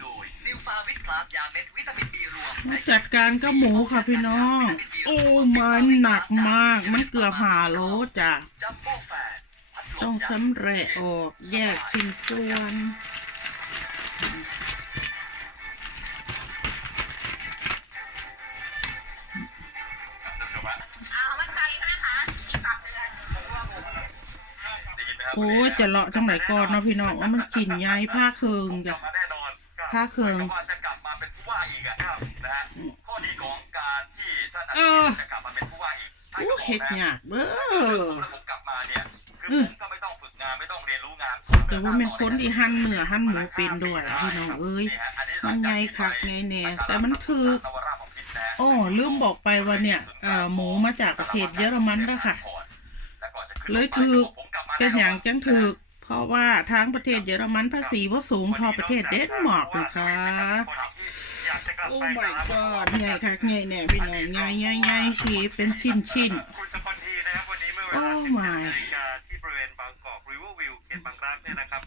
โดยนิวฟาวิตพลัสยาเม็ดวิตามินบีรวมมาจัดการกับหมูค่ะพี่น้อง โอ้มันหนักมาก มันเกือบหาโลจ้ะจัมโบ้แฟนพัดลต้องมยักษ์สำเร็จออกแยกชิ้นส่วนท่านผู้ชมฮะเอามันไกลใช่ไหมคะอีกฝั่งหนึงอะได้ยินไหมครับโอ้ยจะเลาะจังไหนก่อนเนาะพี่น้องว่ามันกลิ่นยายผ้าเคืองกลัจ้ะ บมาแน่นอนผ้าเคืองหมายความว่าจะกลับมาเป็นผู้ว่าอีกอะนะฮะข้อดีของการที่ท่านอเอนุอทินจะกลับมาเป็นผู้ว่าอีกท่านโอ้ก็บอกเฮ็ดนะยากเบ้อถ้าผมกลับมาเนี่ยคือเออผมก็ไม่ต้องฝึกงานไม่ต้องเรียนรู้งานแต่ว่าเป็นคนที่หั่นเนื้อหั่นหมูเป็นด้วยอะพี่น้องเอ้ยมันใหญ่คักแน่ๆแต่มันถูกอ้อลืมบอกไปว่าเนี่ยเอ่อหมูมาจากประเทศเยอรมันนะคะเลยถูกเป็นอย่างจังถึก เพราะว่าทางประเทศเยอรมันภาษีว่าสูงพอประเทศเดนมาร์กนะคะโอ้ my god ใหญ่คักใหญ่แน่พี่น้องใหญ่ใหญ่ใหญ่ชีเป็นชิ้นชิ้นคุณสกลทีนะครับวันนี้เมื่อเวลา Oh 17 my นาฬิกาที่บริเวณบางกอกริเวอร์วิวเขตบางรักเนี่ยนะครับ